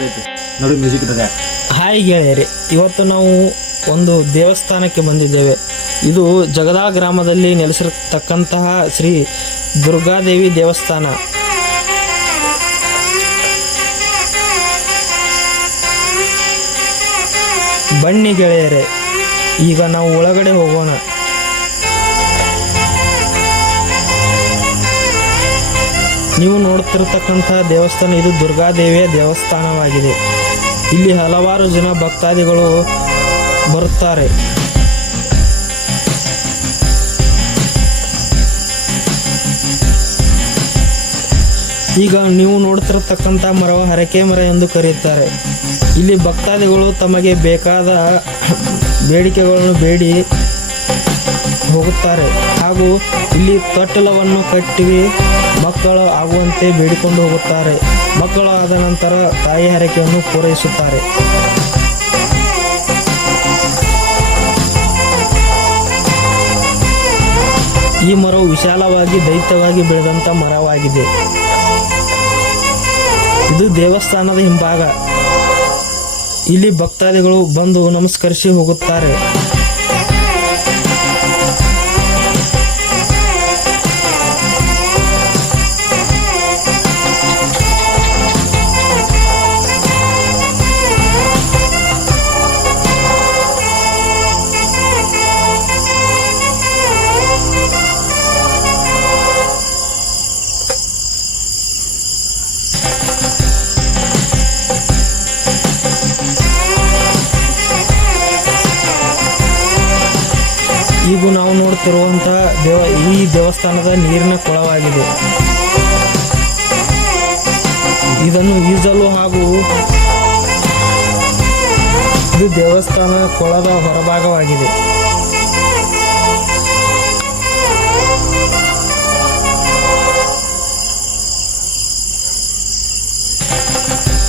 ಆಗೈತಿ ನೋಡಿ ಮ್ಯೂಸಿಕ್ ಇಟ್ಟರೆ. ಹಾಯ್ ಗೆಳೆಯರಿ, ಇವತ್ತು ನಾವು ಒಂದು ದೇವಸ್ಥಾನಕ್ಕೆ ಬಂದಿದ್ದೇವೆ. ಇದು ಜಗದಾ ಗ್ರಾಮದಲ್ಲಿ ನೆಲೆಸಿರತಕ್ಕಂತಹ ಶ್ರೀ ದುರ್ಗಾದೇವಿ ದೇವಸ್ಥಾನ. ಬನ್ನಿ ಗೆಳೆಯರೇ, ಈಗ ನಾವು ಒಳಗಡೆ ಹೋಗೋಣ. ನೀವು ನೋಡ್ತಿರ್ತಕ್ಕಂಥ ದೇವಸ್ಥಾನ ಇದು ದುರ್ಗಾದೇವಿಯ ದೇವಸ್ಥಾನವಾಗಿದೆ. ಇಲ್ಲಿ ಹಲವಾರು ಜನ ಭಕ್ತಾದಿಗಳು ಬರುತ್ತಾರೆ. ಈಗ ನೀವು ನೋಡ್ತಿರತಕ್ಕಂಥ ಮರವ ಹರಕೆ ಮರ ಎಂದು ಕರೆಯುತ್ತಾರೆ. ಇಲ್ಲಿ ಭಕ್ತಾದಿಗಳು ತಮಗೆ ಬೇಕಾದ ಬೇಡಿಕೆಗಳನ್ನು ಬೇಡಿ ಹೋಗುತ್ತಾರೆ. ಹಾಗೂ ಇಲ್ಲಿ ತೊಟ್ಟಿಲವನ್ನು ಕಟ್ಟಿ ಮಕ್ಕಳು ಆಗುವಂತೆ ಬೇಡಿಕೊಂಡು ಹೋಗುತ್ತಾರೆ. ಮಕ್ಕಳು ಆದ ನಂತರ ತಾಯಿ ಹರಕೆಯನ್ನು ಪೂರೈಸುತ್ತಾರೆ. ಈ ಮರವು ವಿಶಾಲವಾಗಿ ದೈತ್ಯವಾಗಿ ಬೆಳೆದಂಥ ಮರವಾಗಿದೆ. ಇದು ದೇವಸ್ಥಾನದ ಹಿಂಭಾಗ. ಇಲ್ಲಿ ಭಕ್ತಾದಿಗಳು ಬಂದು ನಮಸ್ಕರಿಸಿ ಹೋಗುತ್ತಾರೆ. ಈಗ ನಾವು ನೋಡ್ತಿರುವಂತಹ ಈ ದೇವಸ್ಥಾನದ ನೀರಿನ ಕೊಳವಾಗಿದೆ. ಇದನ್ನು ಈಜಲು ಹಾಗೂ ಇದು ದೇವಸ್ಥಾನದ ಕೊಳದ ಹೊರಭಾಗವಾಗಿದೆ.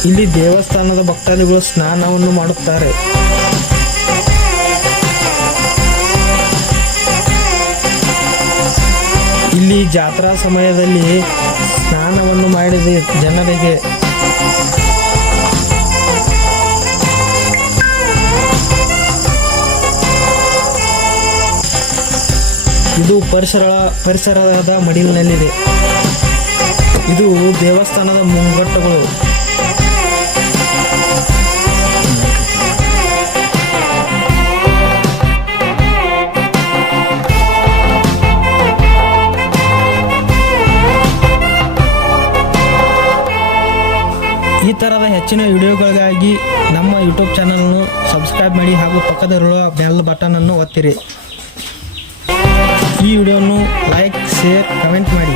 ಇಲ್ಲಿ ದೇವಸ್ಥಾನದ ಭಕ್ತಾದಿಗಳು ಸ್ನಾನವನ್ನು ಮಾಡುತ್ತಾರೆ. ಇಲ್ಲಿ ಜಾತ್ರಾ ಸಮಯದಲ್ಲಿ ಸ್ನಾನವನ್ನು ಮಾಡಿದ ಜನರಿಗೆ ಇದು ಪರಿಸರದ ಮಡಿಲಿನಲ್ಲಿದೆ. ಇದು ದೇವಸ್ಥಾನದ ಮುಂಗಟ್ಟುಗಳು. ಈ ಥರದ ಹೆಚ್ಚಿನ ವಿಡಿಯೋಗಳಿಗಾಗಿ ನಮ್ಮ ಯೂಟ್ಯೂಬ್ ಚಾನಲನ್ನು ಸಬ್ಸ್ಕ್ರೈಬ್ ಮಾಡಿ ಹಾಗೂ ಪಕ್ಕದಲ್ಲಿರುವ ಬೆಲ್ ಬಟನನ್ನು ಒತ್ತಿರಿ. ಈ ವಿಡಿಯೋವನ್ನು ಲೈಕ್, ಶೇರ್, ಕಮೆಂಟ್ ಮಾಡಿ.